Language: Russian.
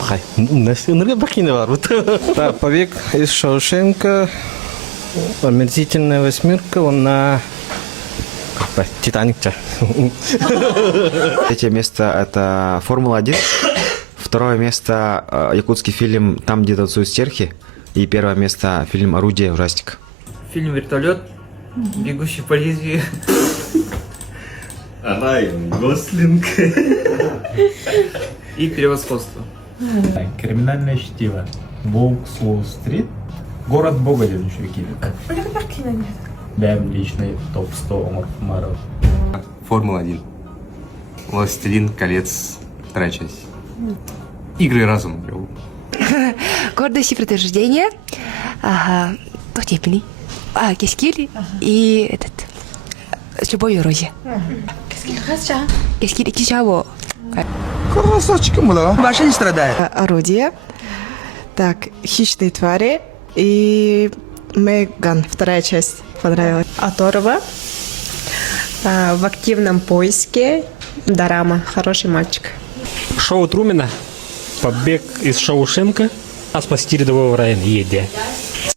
Хай, нәрге бакине бар вот. Да, «Побег из Шоушенка», «Омерзительная восьмерка», он на Титаник. Третье место – это «Формула-1». Второе место – якутский фильм «Там, где танцуют стерхи». И первое место – фильм «Орудие. Ужастик». Фильм «Вертолет», «Бегущий по лезвию». Райан Гослинг. И «Превосходство». Криминальное чтиво. Волк с Уолл-стрит. Город Бога еще кино. Да, личный топ-100 Марвел. Формула-1. Властелин колец. Вторая часть. Игры разума. Гордость и предубеждение. Ага. Степени. Кескили. И этот. С любовью розе. Кескили Кичаво. Ваша не страдает. Орудие. Так, «Хищные твари» и «Меган», вторая часть понравилась. Оторва. В активном поиске. Дорама. Хороший мальчик. Шоу Трумена, «Побег из Шоушенка», «А спасти рядового Райана» Еде.